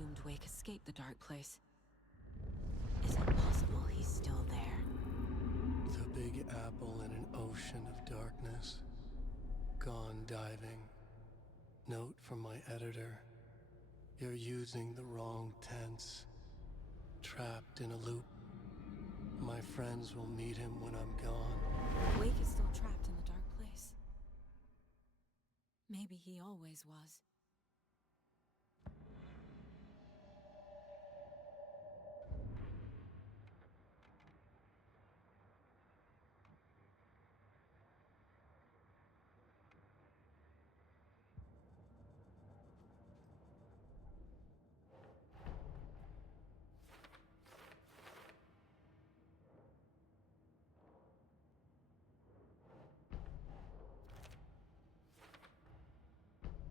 assumed Wake escaped the dark place. Is it possible he's still there? The Big Apple in an ocean of darkness. Gone diving. Note from my editor. You're using the wrong tense. Trapped in a loop. My friends will meet him when I'm gone. Wake is still trapped in the dark place. Maybe he always was.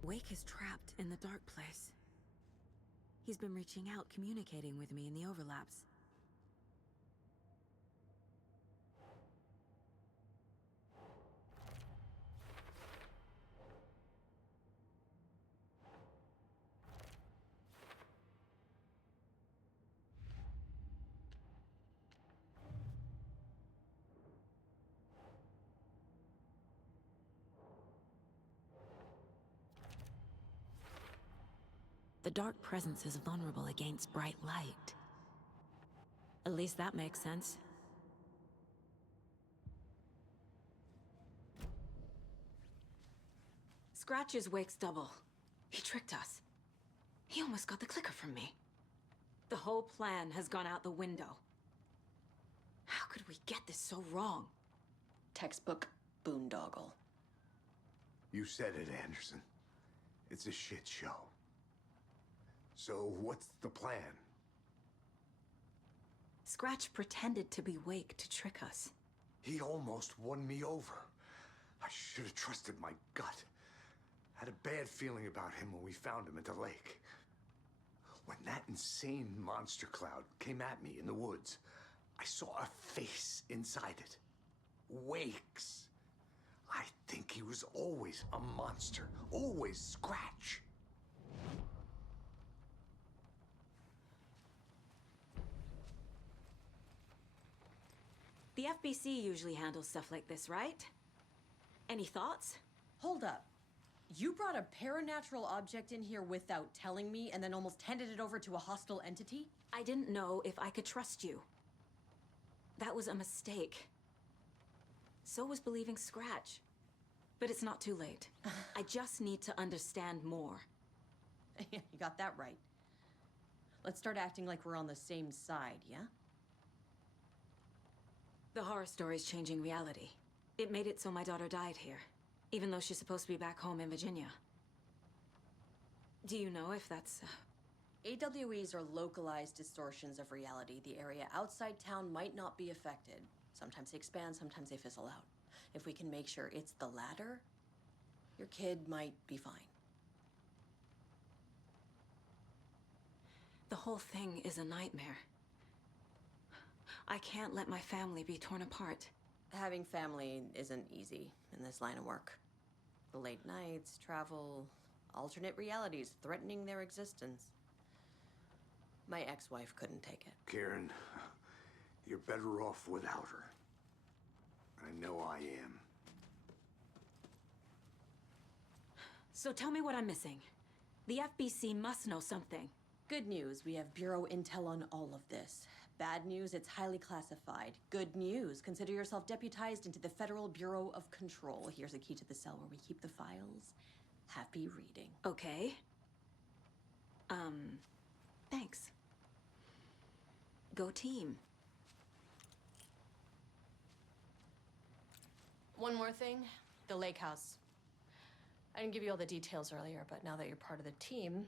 Wake is trapped in the dark place. He's been reaching out, communicating with me in the overlaps. The dark presence is vulnerable against bright light. At least that makes sense. Scratch is Wake's double. He tricked us. He almost got the clicker from me. The whole plan has gone out the window. How could we get this so wrong? Textbook boondoggle. You said it, Anderson. It's a shit show. So what's the plan? Scratch pretended to be Wake to trick us. He almost won me over. I should have trusted my gut. Had a bad feeling about him when we found him at the lake. When that insane monster cloud came at me in the woods, I saw a face inside it. Wake's. I think he was always a monster. Always Scratch. The FBC usually handles stuff like this, right? Any thoughts? Hold up. You brought a paranatural object in here without telling me and then almost handed it over to a hostile entity? I didn't know if I could trust you. That was a mistake. So was believing Scratch. But it's not too late. I just need to understand more. You got that right. Let's start acting like we're on the same side, yeah? The horror story's changing reality. It made it so my daughter died here, even though she's supposed to be back home in Virginia. Do you know if that's... AWEs are localized distortions of reality. The area outside town might not be affected. Sometimes they expand, sometimes they fizzle out. If we can make sure it's the latter, your kid might be fine. The whole thing is a nightmare. I can't let my family be torn apart. Having family isn't easy in this line of work. The late nights, travel, alternate realities threatening their existence. My ex-wife couldn't take it. Karen, you're better off without her. I know I am. So tell me what I'm missing. The FBC must know something. Good news, we have Bureau intel on all of this. Bad news, it's highly classified. Good news, consider yourself deputized into the Federal Bureau of Control. Here's a key to the cell where we keep the files. Happy reading. Okay. Thanks. Go team. One more thing, the lake house. I didn't give you all the details earlier, but now that you're part of the team,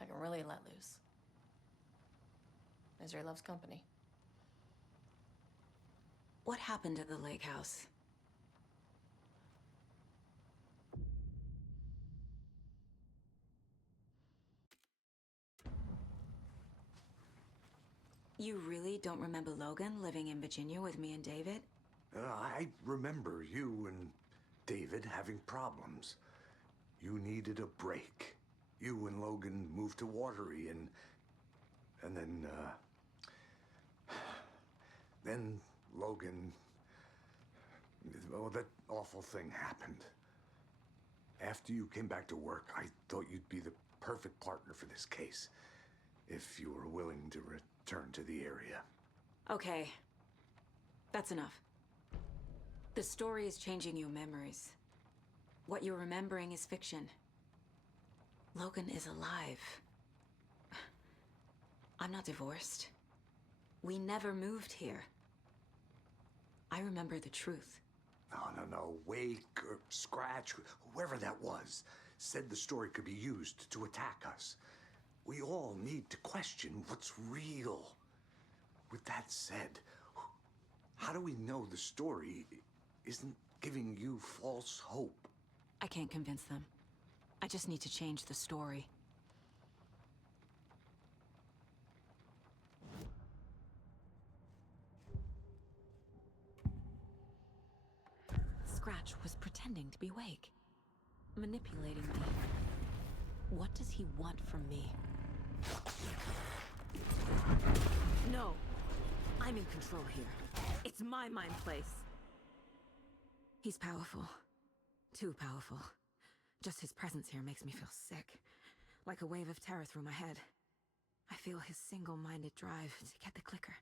I can really let loose. Misery loves company. What happened at the lake house? You really don't remember Logan living in Virginia with me and David? I remember you and David having problems. You needed a break. you and Logan moved to Watery, and then Logan, well, that awful thing happened. After you came back to work, I thought you'd be the perfect partner for this case, if you were willing to return to the area. Okay. That's enough. The story is changing your memories. What you're remembering is fiction. Logan is alive. I'm not divorced. We never moved here. I remember the truth. No. Wake or Scratch, whoever that was, said the story could be used to attack us. We all need to question what's real. With that said, how do we know the story isn't giving you false hope? I can't convince them. I just need to change the story. Scratch was pretending to be Wake, manipulating me. What does he want from me? No! I'm in control here. It's my mind place. He's powerful. Too powerful. Just his presence here makes me feel sick. Like a wave of terror through my head. I feel his single-minded drive to get the clicker.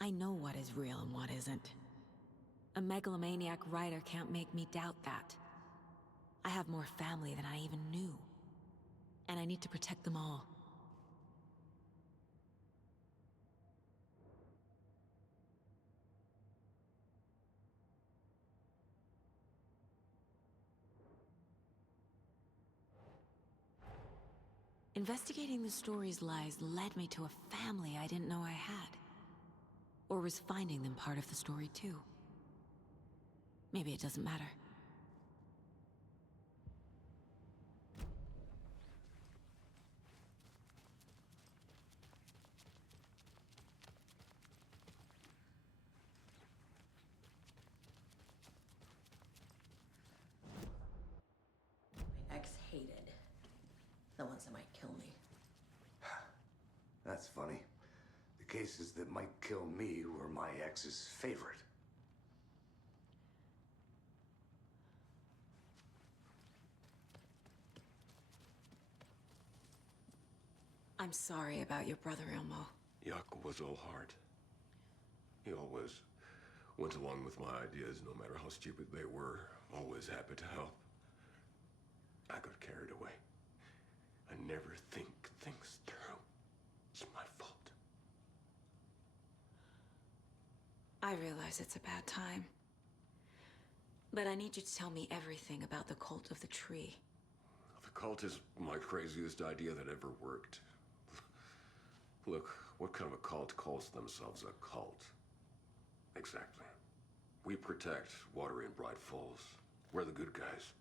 I know what is real and what isn't. A megalomaniac writer can't make me doubt that. I have more family than I even knew. And I need to protect them all. Investigating the story's lies led me to a family I didn't know I had. Or was finding them part of the story too. Maybe it doesn't matter. My ex hated the ones that might kill me. That's funny. The cases that might kill me were my ex's favorite. I'm sorry about your brother, Ilmo. Yaakov was all heart. He always went along with my ideas, no matter how stupid they were. Always happy to help. I got carried away. I never think things through. It's my fault. I realize it's a bad time. But I need you to tell me everything about the cult of the tree. The cult is my craziest idea that ever worked. Look, what kind of a cult calls themselves a cult? Exactly. We protect Watery and Bright Falls. We're the good guys.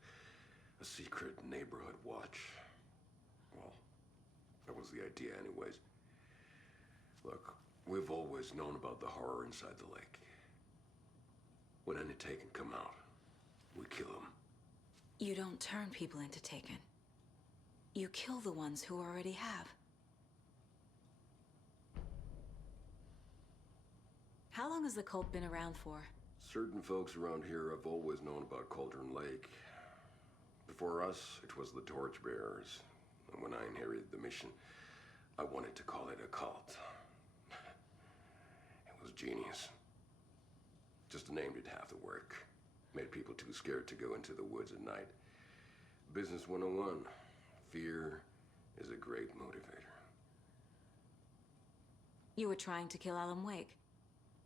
A secret neighborhood watch. Well, that was the idea anyways. Look, we've always known about the horror inside the lake. When any Taken come out, we kill them. You don't turn people into Taken. You kill the ones who already have. How long has the cult been around for? Certain folks around here have always known about Cauldron Lake. Before us, it was the Torchbearers. And when I inherited the mission, I wanted to call it a cult. It was genius. Just the name did half the work. Made people too scared to go into the woods at night. Business 101. Fear is a great motivator. You were trying to kill Alan Wake.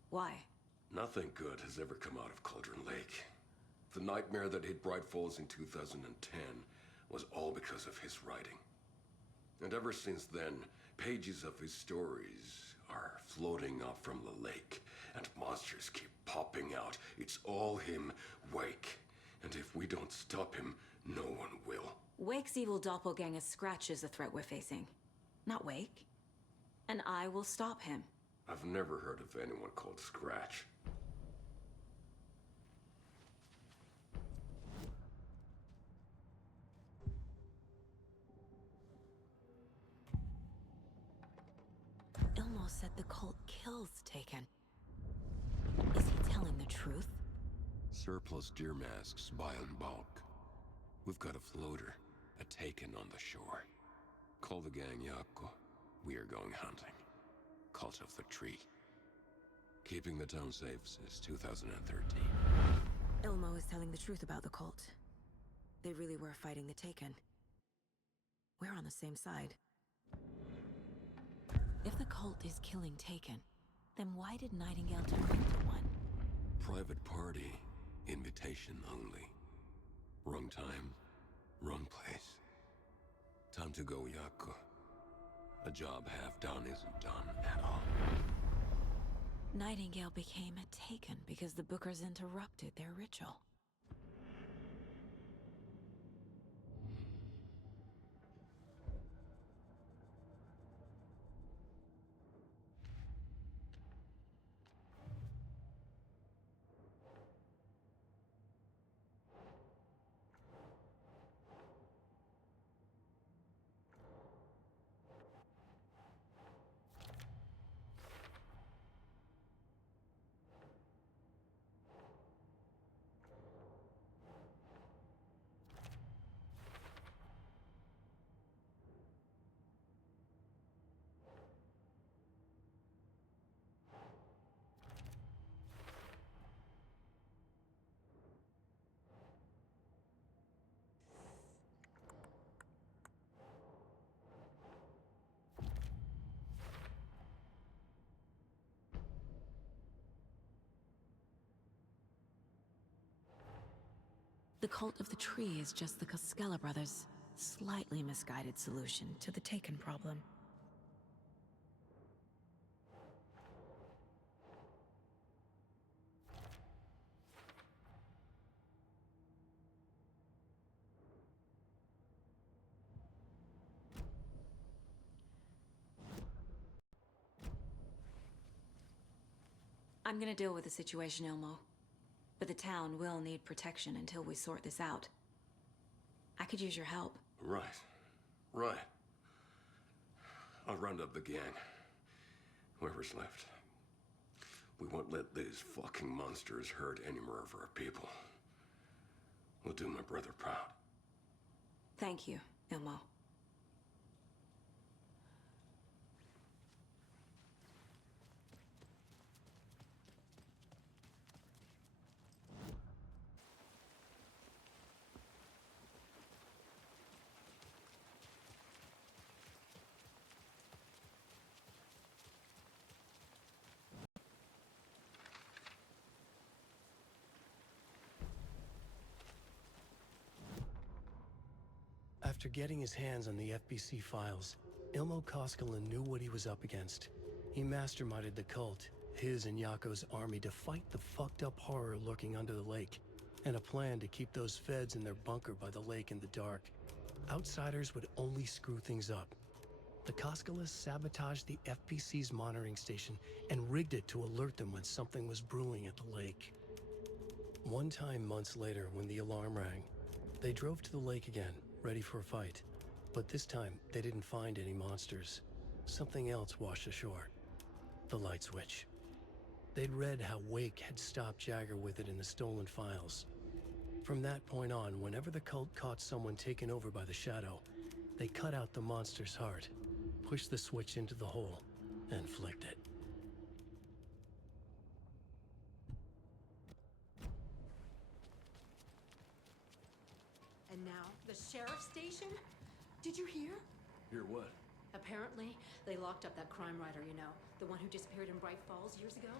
Why? Nothing good has ever come out of Cauldron Lake. The nightmare that hit Bright Falls in 2010 was all because of his writing. And ever since then, pages of his stories are floating up from the lake, and monsters keep popping out. It's all him, Wake. And if we don't stop him, no one will. Wake's evil doppelganger Scratch is the threat we're facing, not Wake. And I will stop him. I've never heard of anyone called Scratch. Ilmo said the cult kills Taken. Is he telling the truth? Surplus deer masks buy in bulk. We've got a floater, a Taken on the shore. Call the gang Yako. We are going hunting. Cult of the Tree. Keeping the town safe since 2013. Ilmo is telling the truth about the cult. They really were fighting the Taken. We're on the same side. If the cult is killing Taken, then why did Nightingale turn into one? Private party. Invitation only. Wrong time, wrong place. Time to go, Yako. A job half done isn't done at all. Nightingale became a Taken because the Bookers interrupted their ritual. The Cult of the Tree is just the Koskela brothers' slightly misguided solution to the Taken problem. I'm gonna deal with the situation, Ilmo. But the town will need protection until we sort this out. I could use your help. Right. Right. I'll round up the gang. Whoever's left. We won't let these fucking monsters hurt any more of our people. We'll do my brother proud. Thank you, Ilmo. After getting his hands on the FBC files, Ilmo Koskela knew what he was up against. He masterminded the cult, his and Yako's army to fight the fucked up horror lurking under the lake, and a plan to keep those feds in their bunker by the lake in the dark. Outsiders would only screw things up. The Koskelas sabotaged the FBC's monitoring station and rigged it to alert them when something was brewing at the lake. One time months later, when the alarm rang, they drove to the lake again, ready for a fight. But this time, they didn't find any monsters. Something else washed ashore. The light switch. They'd read how Wake had stopped Jagger with it in the stolen files. From that point on, whenever the cult caught someone taken over by the Shadow, they cut out the monster's heart, pushed the switch into the hole, and flicked it. And now, the sheriff's station? Did you hear? Hear what? Apparently, they locked up that crime writer, you know, the one who disappeared in Bright Falls years ago.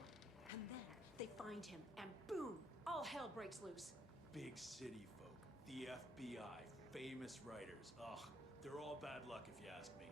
And then they find him, and boom, all hell breaks loose. Big city folk, the FBI, famous writers. Ugh, they're all bad luck if you ask me.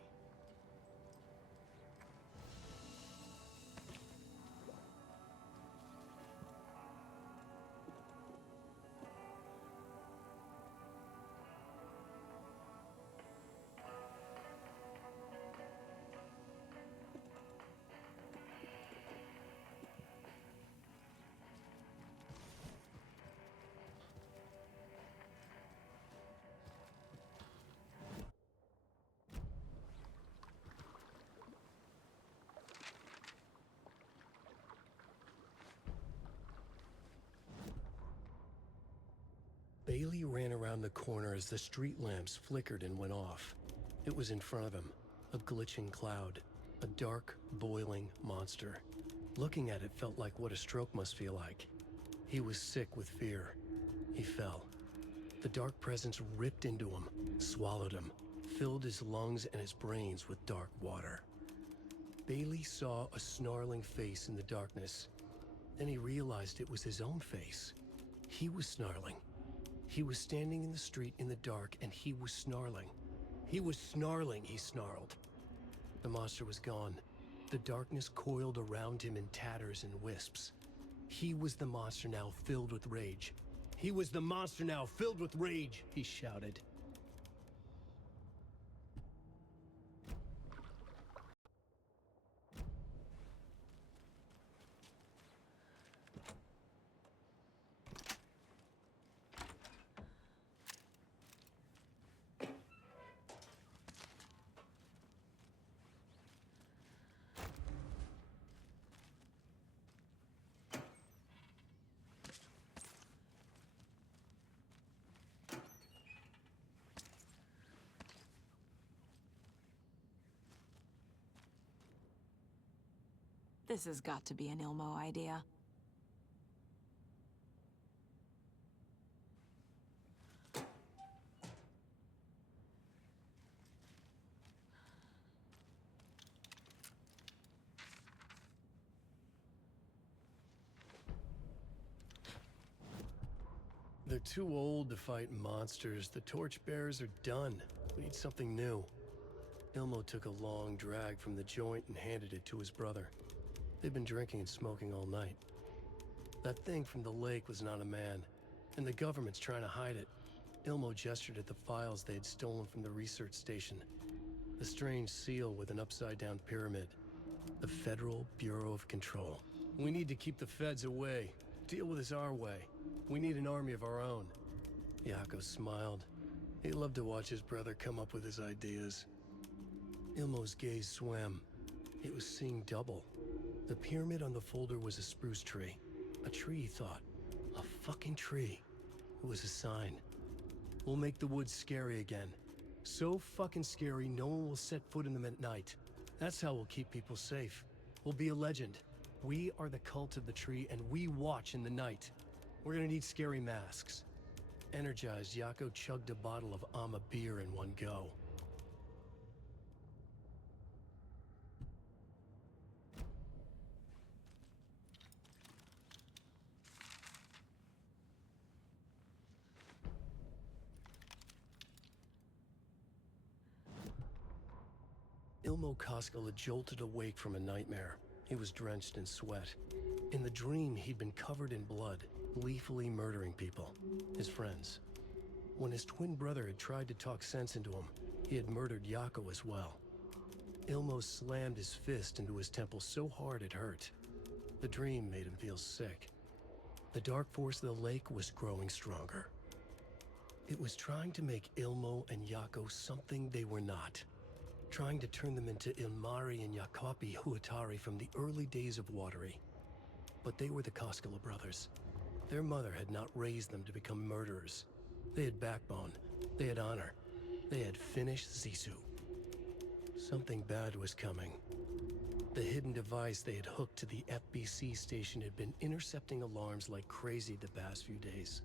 Bailey ran around the corner as the street lamps flickered and went off. It was in front of him, a glitching cloud, a dark, boiling monster. Looking at it felt like what a stroke must feel like. He was sick with fear. He fell. The dark presence ripped into him, swallowed him, filled his lungs and his brains with dark water. Bailey saw a snarling face in the darkness. Then he realized it was his own face. He was snarling. He was standing in the street in the dark, and he was snarling. He was snarling, he snarled. The monster was gone. The darkness coiled around him in tatters and wisps. He was the monster now filled with rage. He was the monster now filled with rage, he shouted. This has got to be an Ilmo idea. They're too old to fight monsters. The torchbearers are done. We need something new. Ilmo took a long drag from the joint and handed it to his brother. They'd been drinking and smoking all night. That thing from the lake was not a man, and the government's trying to hide it. Ilmo gestured at the files they had stolen from the research station. The strange seal with an upside-down pyramid. The Federal Bureau of Control. We need to keep the feds away. Deal with this our way. We need an army of our own. Yako smiled. He loved to watch his brother come up with his ideas. Ilmo's gaze swam. He was seeing double. The pyramid on the folder was a spruce tree. A tree, he thought. A fucking tree. It was a sign. We'll make the woods scary again. So fucking scary, no one will set foot in them at night. That's how we'll keep people safe. We'll be a legend. We are the cult of the tree, and we watch in the night. We're gonna need scary masks. Energized, Yako chugged a bottle of Ama beer in one go. Ilmo Koskela jolted awake from a nightmare. He was drenched in sweat. In the dream, he'd been covered in blood, gleefully murdering people, his friends. When his twin brother had tried to talk sense into him, he had murdered Yako as well. Ilmo slammed his fist into his temple so hard it hurt. The dream made him feel sick. The dark force of the lake was growing stronger. It was trying to make Ilmo and Yako something they were not. Trying to turn them into Ilmari and Yakapi Huatari from the early days of Watery. But they were the Koskela brothers. Their mother had not raised them to become murderers. They had backbone. They had honor. They had finished Zissou. Something bad was coming. The hidden device they had hooked to the FBC station had been intercepting alarms like crazy the past few days.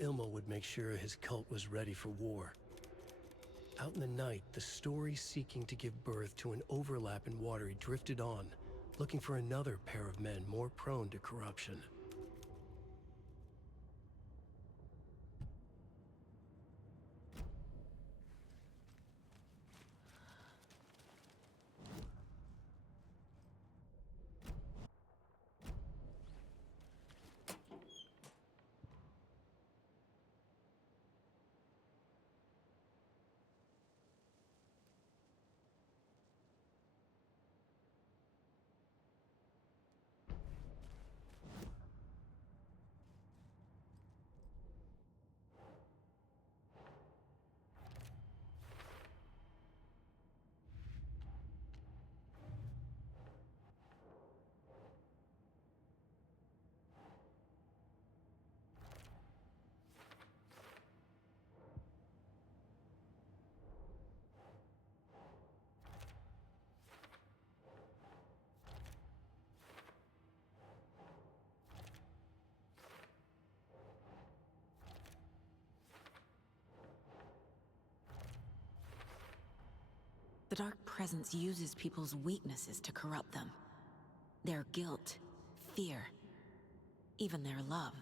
Ilmo would make sure his cult was ready for war. Out in the night, the story seeking to give birth to an overlap in Watery drifted on, looking for another pair of men more prone to corruption. The Dark Presence uses people's weaknesses to corrupt them. Their guilt, fear, even their love.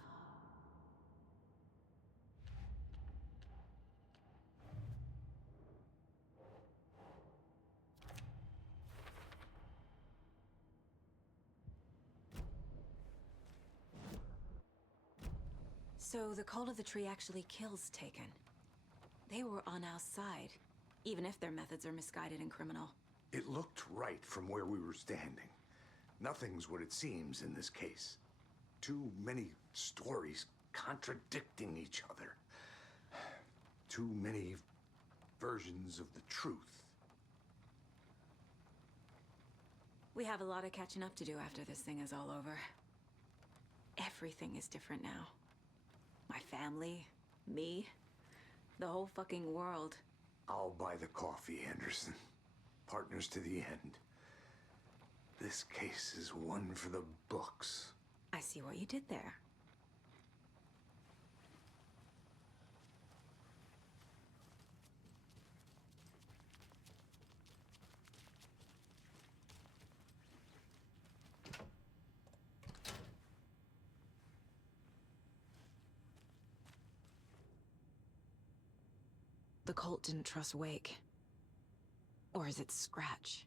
So the Cult of the Tree actually kills Taken. They were on our side, even if their methods are misguided and criminal. It looked right from where we were standing. Nothing's what it seems in this case. Too many stories contradicting each other. Too many versions of the truth. We have a lot of catching up to do after this thing is all over. Everything is different now. My family, me, the whole fucking world. I'll buy the coffee, Anderson. Partners to the end. This case is one for the books. I see what you did there. The cult didn't trust Wake. Or is it Scratch?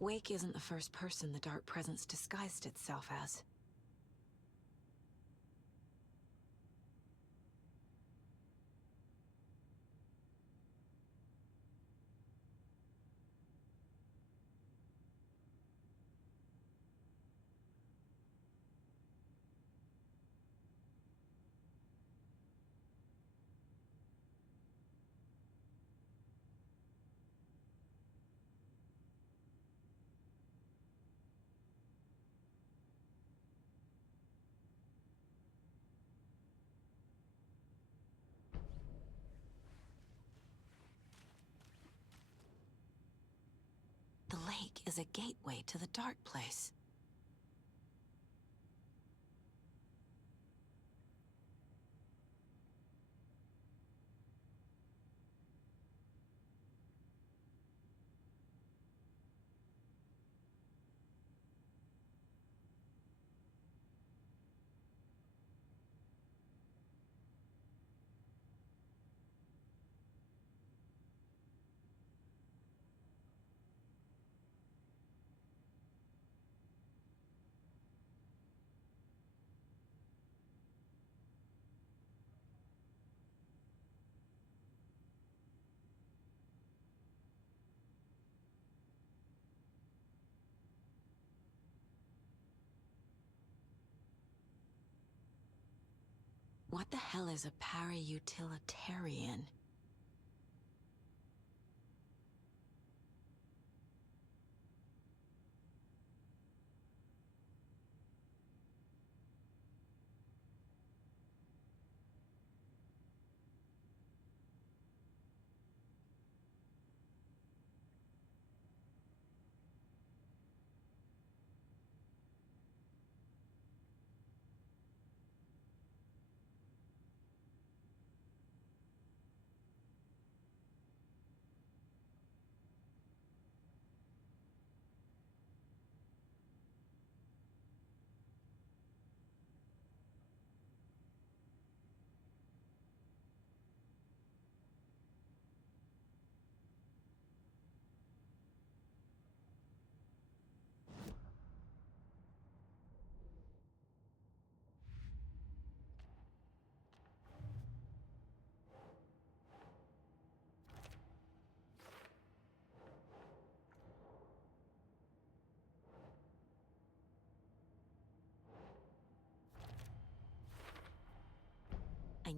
Wake isn't the first person the Dark Presence disguised itself as. The lake is a gateway to the dark place. What the hell is a para-utilitarian?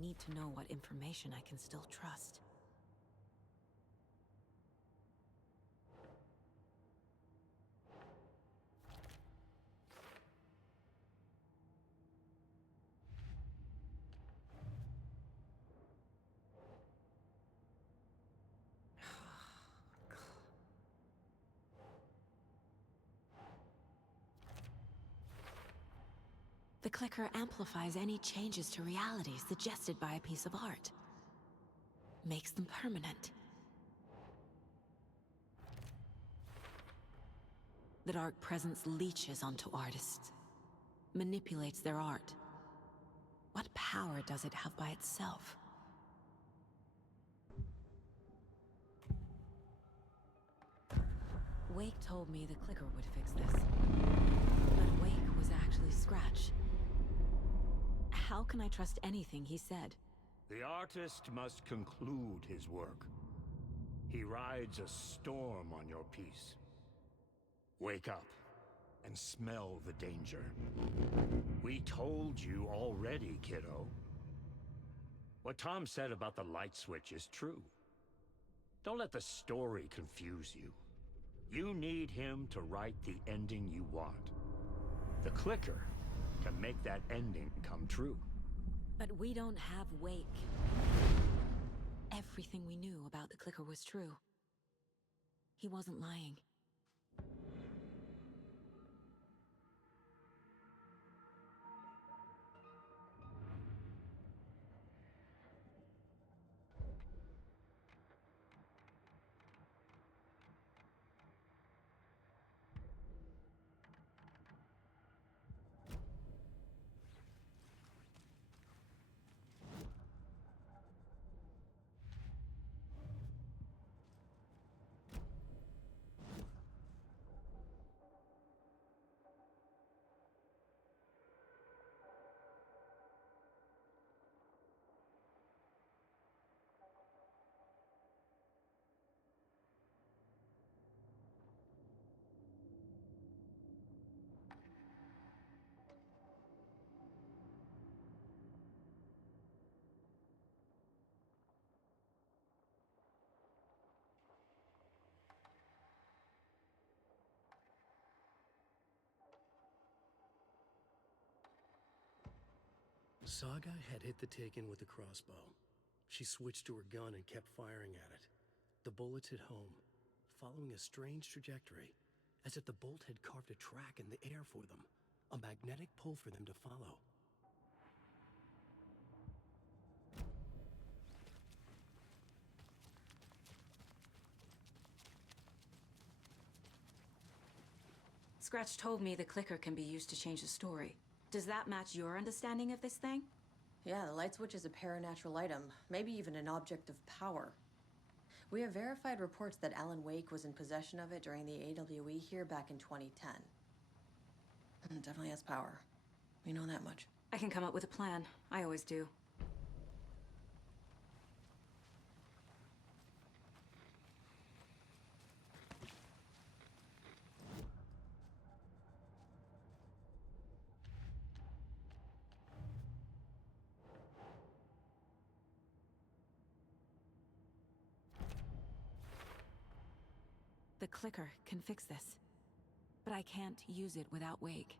need to know what information I can still trust. The clicker amplifies any changes to reality suggested by a piece of art. Makes them permanent. The dark presence leeches onto artists. Manipulates their art. What power does it have by itself? Wake told me the clicker would fix this. But Wake was actually Scratch. How can I trust anything he said? The artist must conclude his work. He rides a storm on your piece. Wake up and smell the danger. We told you already, kiddo. What Tom said about the light switch is true. Don't let the story confuse you. You need him to write the ending you want. The clicker can make that ending come true. But we don't have Wake. Everything we knew about the clicker was true. He wasn't lying. Saga had hit the Taken with a crossbow. She switched to her gun and kept firing at it. The bullets hit home, following a strange trajectory, as if the bolt had carved a track in the air for them, a magnetic pull for them to follow. Scratch told me the clicker can be used to change the story. Does that match your understanding of this thing? Yeah, the light switch is a paranatural item, maybe even an object of power. We have verified reports that Alan Wake was in possession of it during the AWE here back in 2010. It definitely has power. We know that much. I can come up with a plan. I always do. The clicker can fix this, but I can't use it without Wake.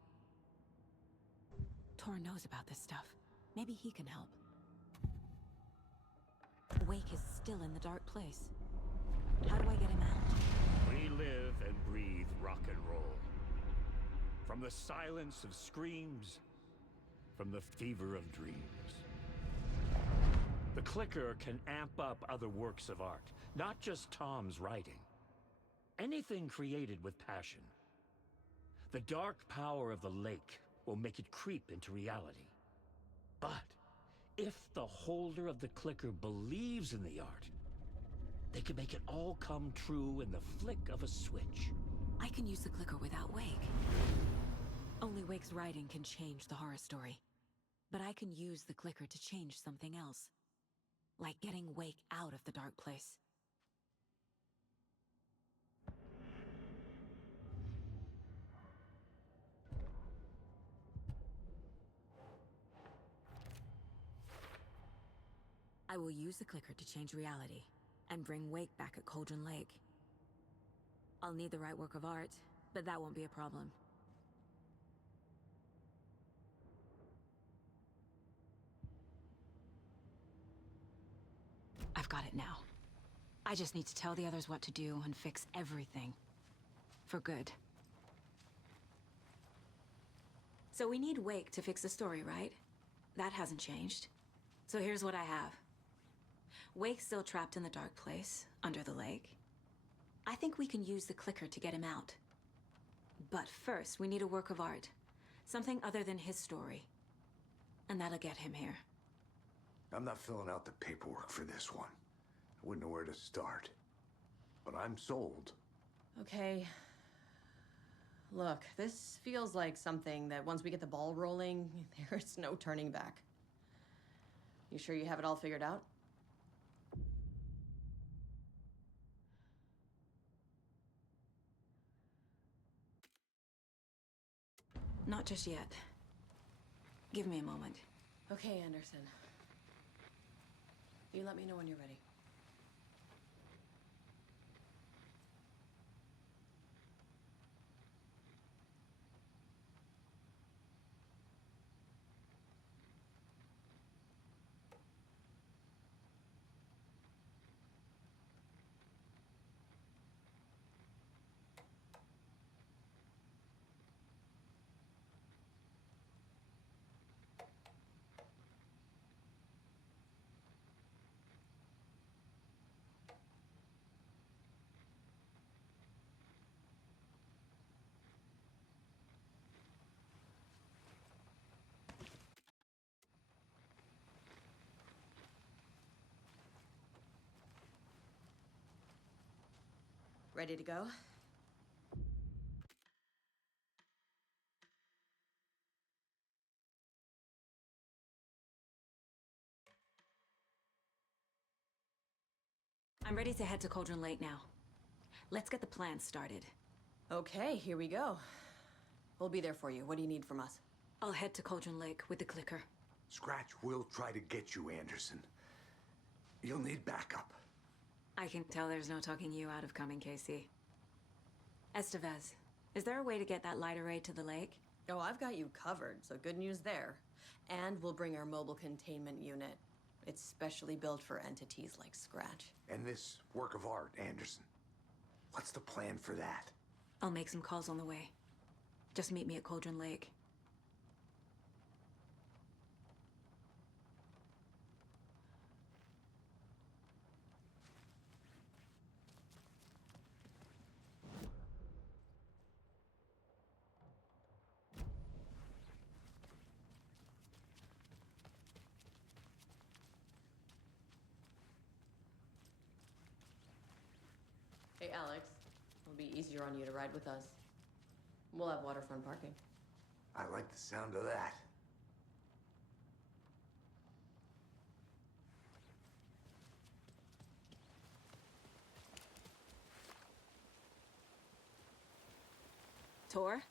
Tor knows about this stuff. Maybe he can help. Wake is still in the dark place. How do I get him out? We live and breathe rock and roll. From the silence of screams, from the fever of dreams. The clicker can amp up other works of art, not just Tom's writing. Anything created with passion. The dark power of the lake will make it creep into reality. But if the holder of the clicker believes in the art, they can make it all come true in the flick of a switch. I can use the clicker without Wake. Only Wake's writing can change the horror story. But I can use the clicker to change something else. Like getting Wake out of the dark place. I will use the clicker to change reality and bring Wake back at Cauldron Lake. I'll need the right work of art, but that won't be a problem. I've got it now. I just need to tell the others what to do and fix everything. For good. So we need Wake to fix the story, right? That hasn't changed. So here's what I have. Wake's still trapped in the dark place, under the lake. I think we can use the clicker to get him out. But first, we need a work of art. Something other than his story. And that'll get him here. I'm not filling out the paperwork for this one. I wouldn't know where to start. But I'm sold. Okay. Look, this feels like something that once we get the ball rolling, there's no turning back. You sure you have it all figured out? Not just yet. Give me a moment. Okay, Anderson. You let me know when you're ready. Ready to go? I'm ready to head to Cauldron Lake now. Let's get the plan started. Okay, here we go. We'll be there for you. What do you need from us? I'll head to Cauldron Lake with the clicker. Scratch will try to get you, Anderson. You'll need backup. I can tell there's no talking you out of coming, Casey. Estevez, is there a way to get that light array to the lake? Oh, I've got you covered, so good news there. And we'll bring our mobile containment unit. It's specially built for entities like Scratch. And this work of art, Anderson. What's the plan for that? I'll make some calls on the way. Just meet me at Cauldron Lake. Hey, Alex. It'll be easier on you to ride with us. We'll have waterfront parking. I like the sound of that. Tor,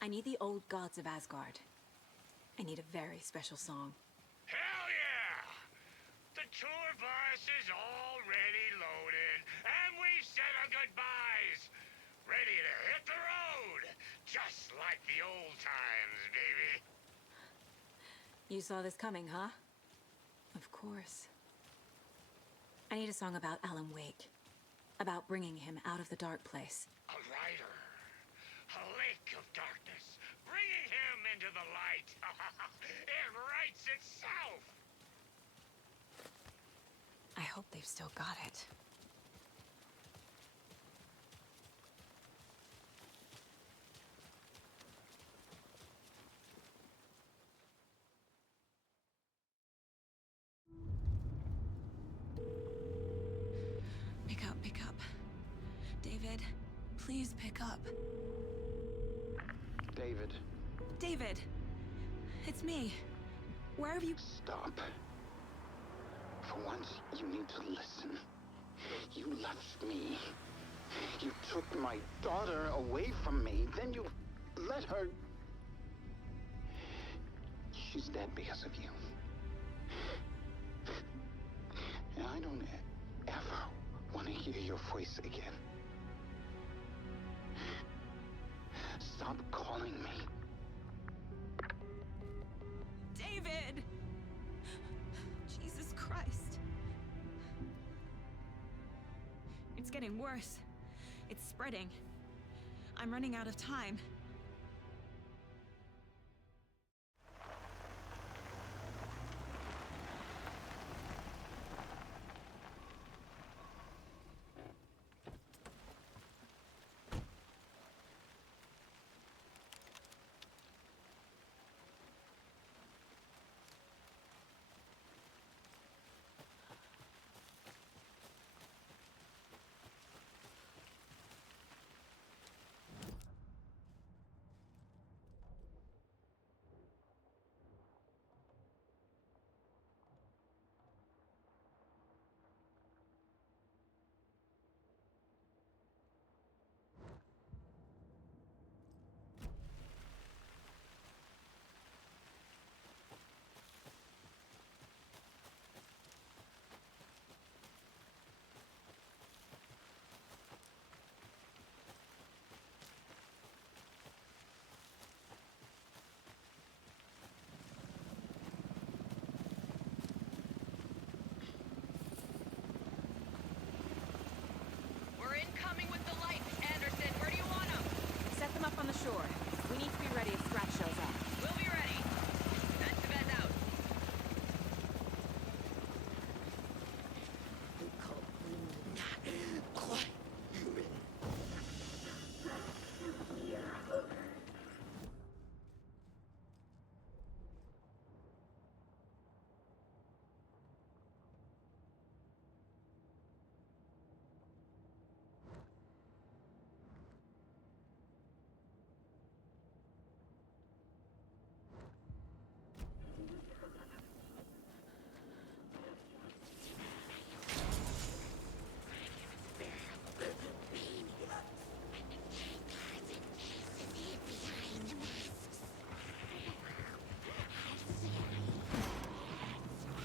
I need the old gods of Asgard. I need a very special song. Hell yeah! The tour bus is already loaded, and we said our goodbyes. Ready to hit the road, just like the old times, baby. You saw this coming, huh? Of course. I need a song about Alan Wake. About bringing him out of the dark place. A rider. A lake of darkness. Bringing him into the light. It writes itself. I hope they've still got it. Pick up. David, please pick up. David. David! It's me. Where have you... Stop. For once, you need to listen. You left me. You took my daughter away from me. Then you let her... She's dead because of you. And I don't ever want to hear your voice again. Stop calling me. David! Jesus Christ. It's getting worse. It's spreading. I'm running out of time. Incoming with the lights. Anderson, where do you want them? Set them up on the shore. We need to be ready if Scratch shows up. We'll be ready. That's the bed out.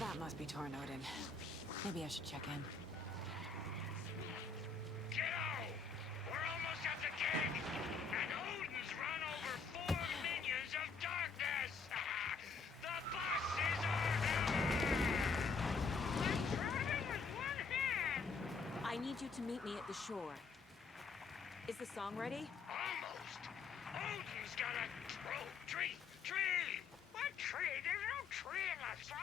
That must be Tornodin. Maybe I should check in. Kiddo! We're almost at the gig! And Odin's run over 4 minions of darkness! The boss is our hammer! I'm driving with one hand! I need you to meet me at the shore. Is the song ready? Almost! Odin's got a tree! What tree? There's no tree in the song!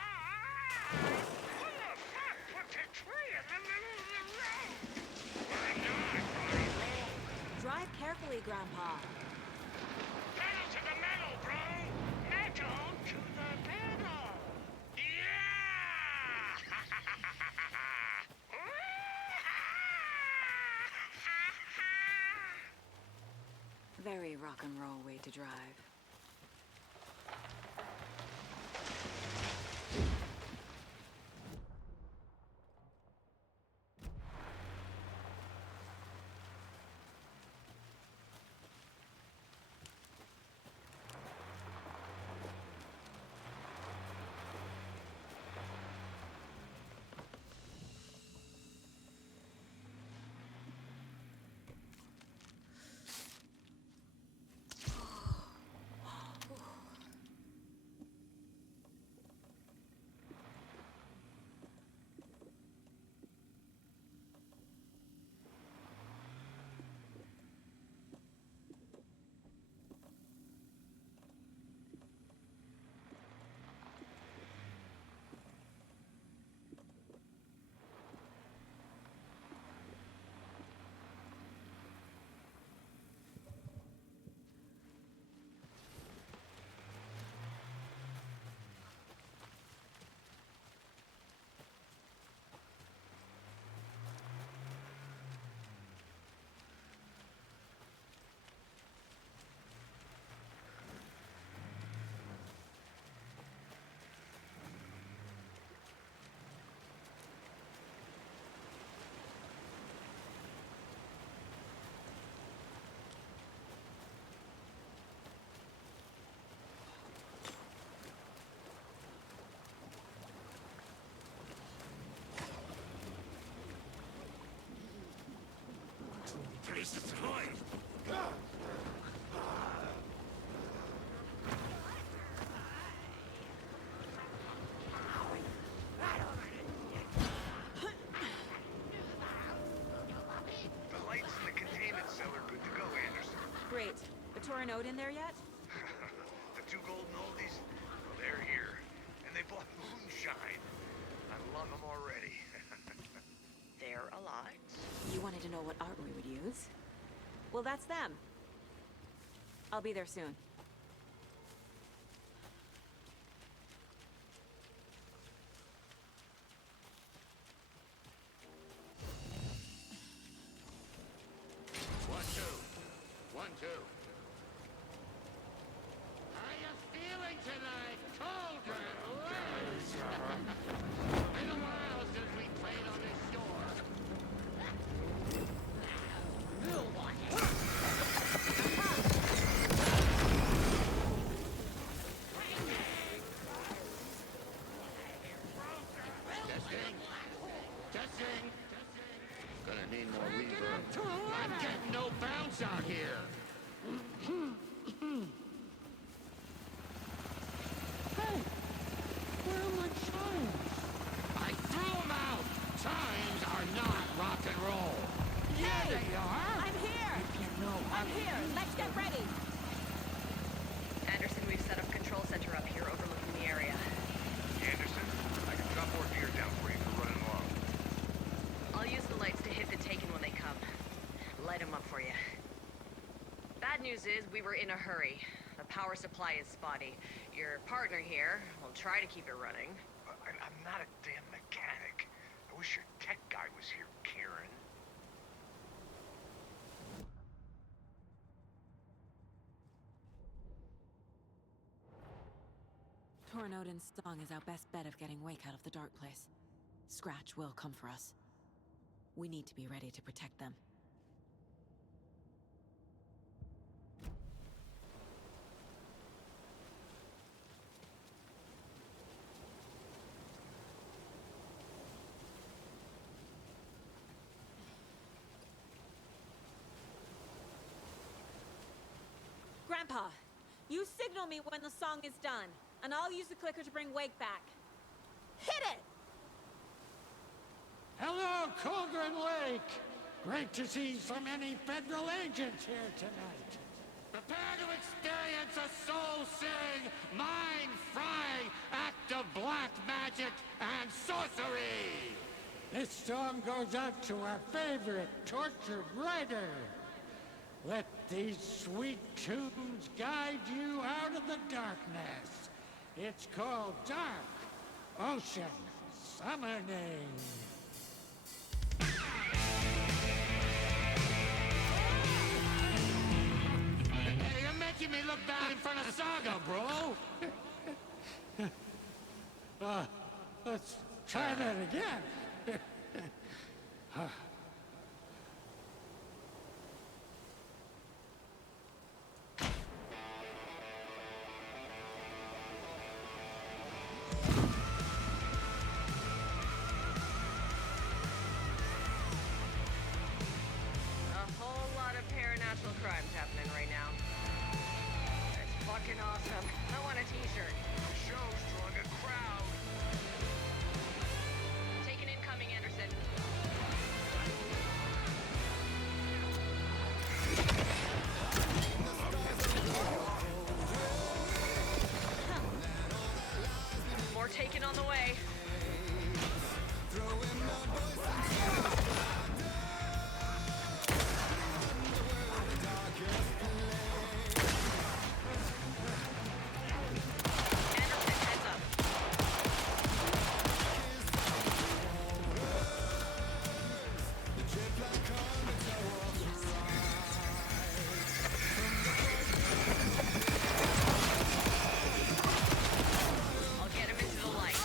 Who the fuck puts a tree in the middle of the road? I'm not on a roll! Drive carefully, Grandpa. Pedal to the metal, bro! Metal to the metal! Yeah! Very rock and roll way to drive. The lights in the containment cell are good to go, Anderson. Great. But tore a note in there yet? The two golden oldies, well, they're here. And they bought moonshine. I love them already. They're a lot. You wanted to know what art we would use? Well, that's them. I'll be there soon. One, two. One, two. How you feeling tonight, Cauldron Lake? Been a while since we played on this shore. Testing. Testing. Gonna need more reverb. I'm getting no bounce out here. Hey, where are my chimes? I threw them out. Chimes are not rock and roll. Yeah, Hey! they are. I'm here! I'm here! Let's get ready! Anderson, we've set up a control center up here overlooking the area. Anderson, I can drop more gear down for you for running long. I'll use the lights to hit the Taken when they come. Light them up for you. Bad news is we were in a hurry. The power supply is spotty. Your partner here will try to keep it running. I'm not a damn mechanic. I wish your tech guy was here, Kieran. Torn Odin's song is our best bet of getting Wake out of the dark place. Scratch will come for us. We need to be ready to protect them. Grandpa, you signal me when the song is done, and I'll use the clicker to bring Wake back. Hit it! Hello, Cauldron Lake. Great to see so many federal agents here tonight. Prepare to experience a soul-searing, mind-frying act of black magic and sorcery. This song goes out to our favorite tortured writer. Let these sweet tunes guide you out of the darkness. It's called Dark Ocean Summoning. Hey, you're making me look bad in front of Saga, bro. Let's try that again. Crimes happening right now. It's fucking awesome. I want a t-shirt. The show's drawing a crowd. Taken incoming, Anderson. More Taken on the way. I'll get him into the light.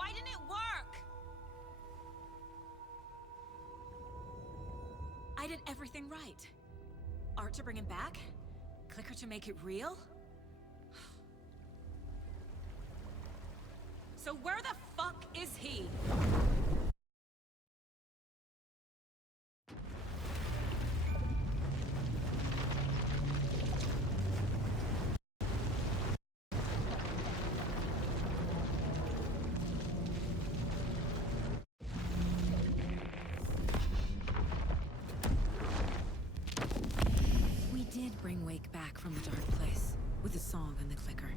Why didn't it work? I did everything right. Art to bring him back? Clicker to make it real? So where the fuck is he? We did bring Wake back from the dark place with the song and the clicker.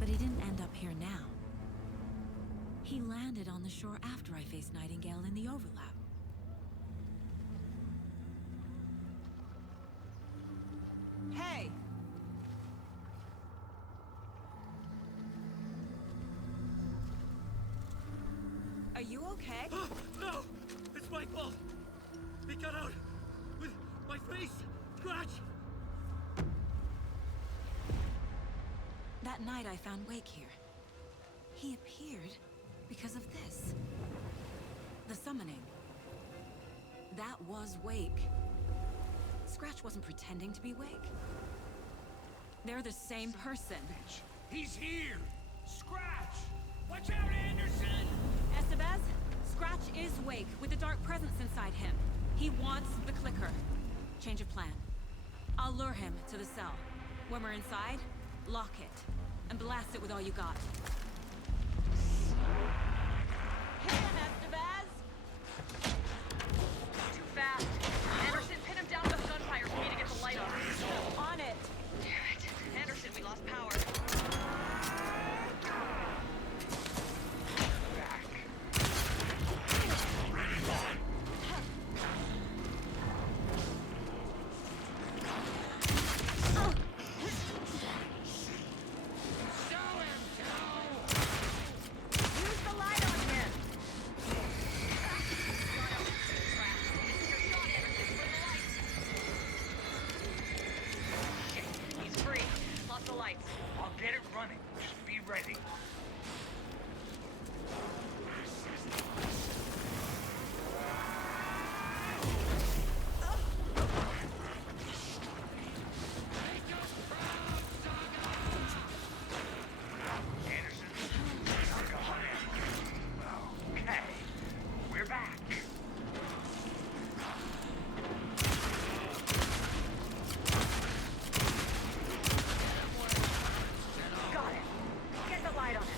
But he didn't end up here now. He landed on the shore after I faced Nightingale in the overlap. Hey! Are you okay? No! It's my fault! He got out! With my face! Scratch! That night I found Wake here. He appeared because of this. The summoning. That was Wake. Scratch wasn't pretending to be Wake. They're the same person. He's here! Scratch! Watch out, Anderson! Estevez, Scratch is Wake with a dark presence inside him. He wants the clicker. Change of plan. I'll lure him to the cell. When we're inside, lock it. And blast it with all you got. Hit him, Estevez! Too fast. Anderson, pin him down with gunfire for me to get the light on. On it! Damn it. Anderson, we lost power. Got it. Get the light on him.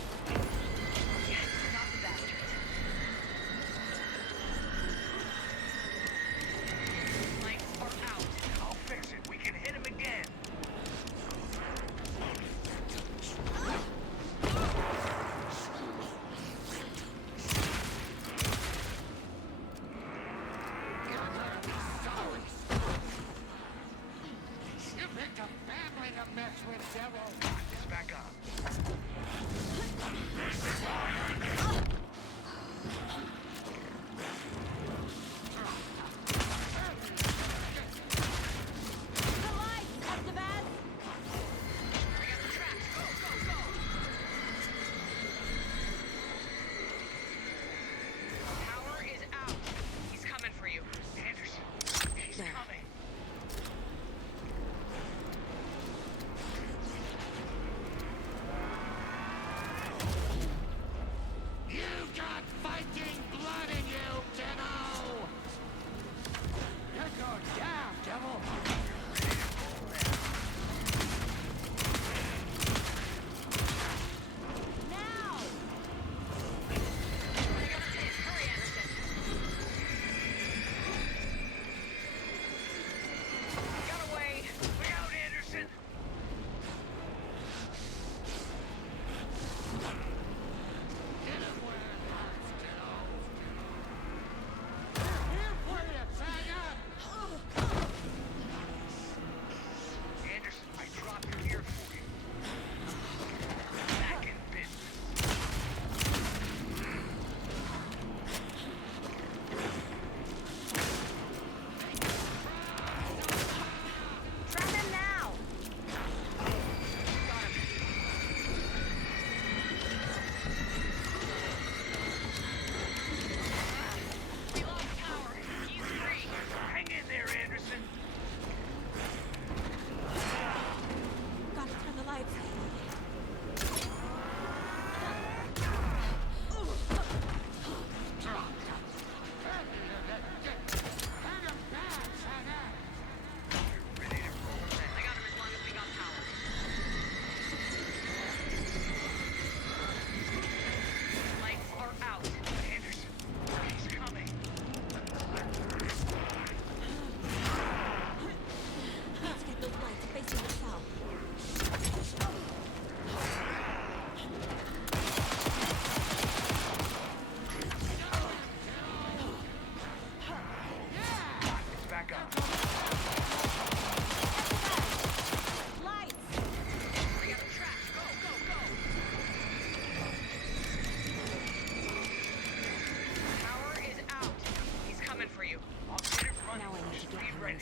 Be ready.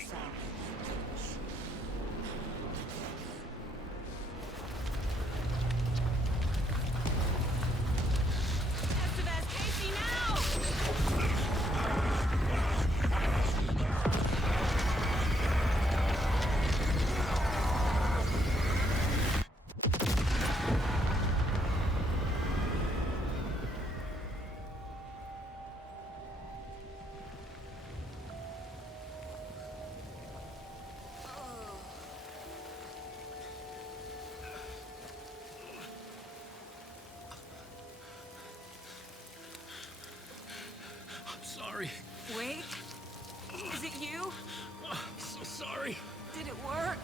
Estevez, Casey, now! Sorry. Wait. Is it you? I'm so sorry. Did it work?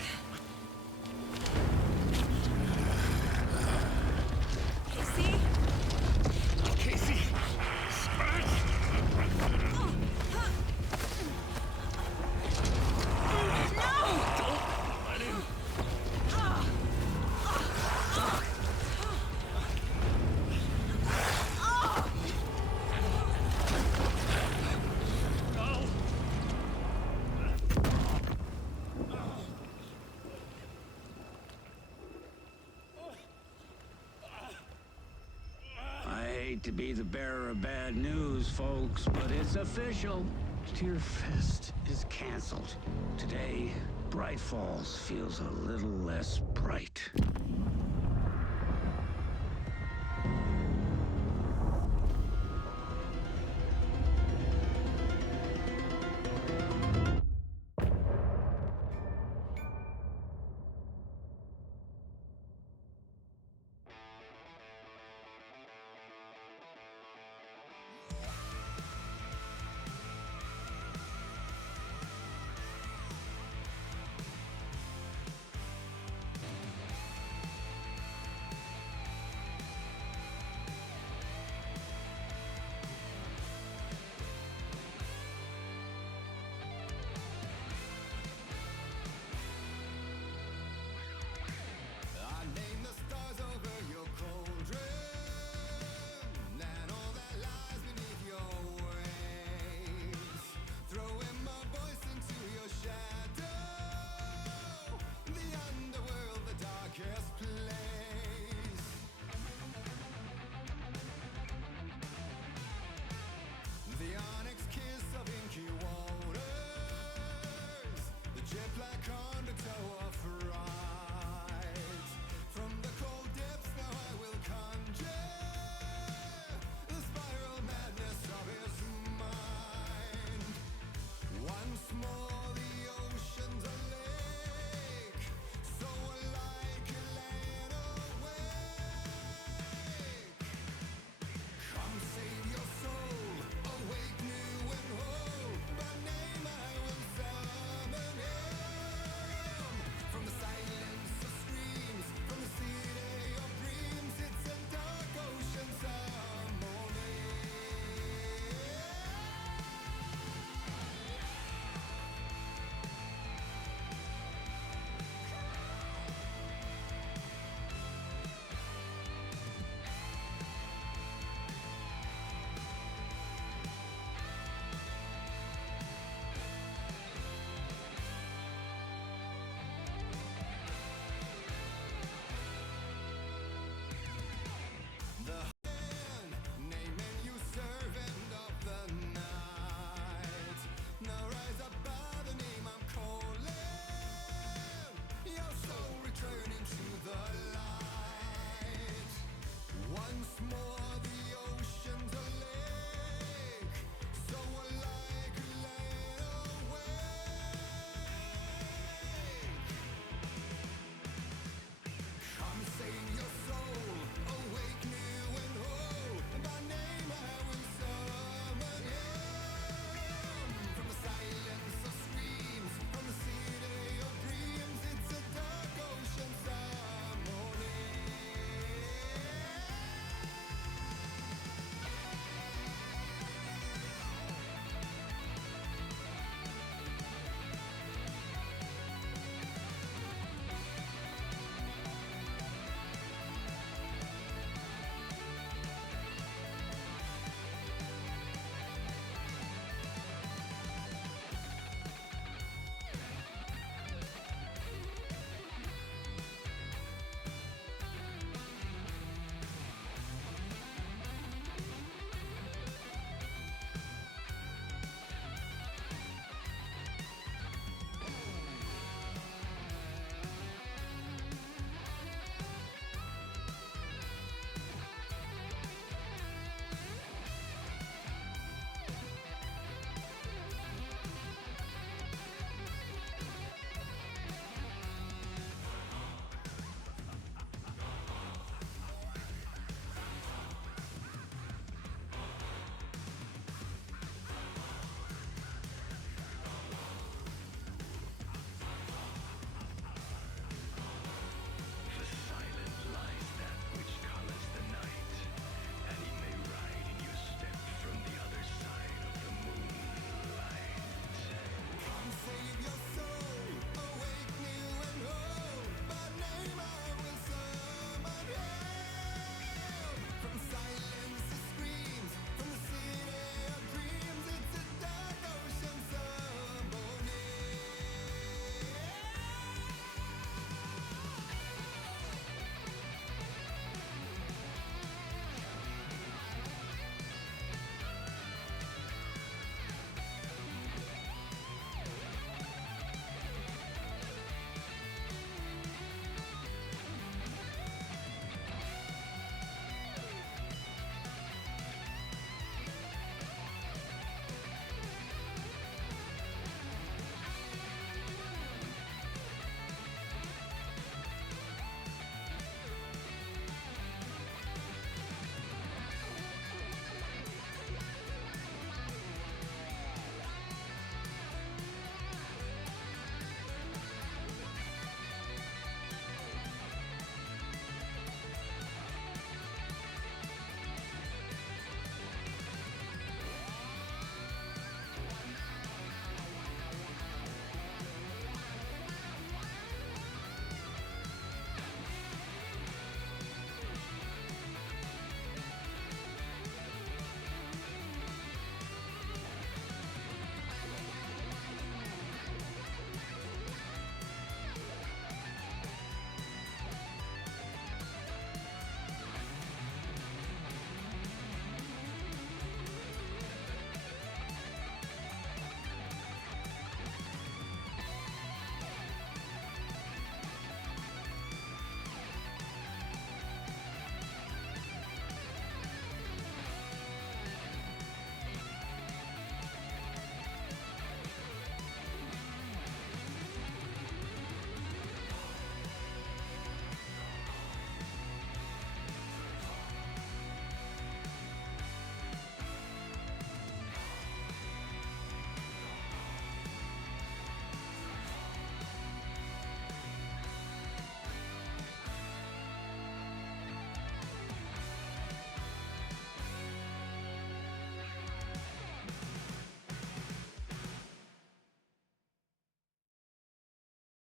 Casey? Casey! Scratch! No! Don't let him. No! I hate to be the bearer of bad news, folks, but it's official. Tearfest is canceled. Today, Bright Falls feels a little less bright.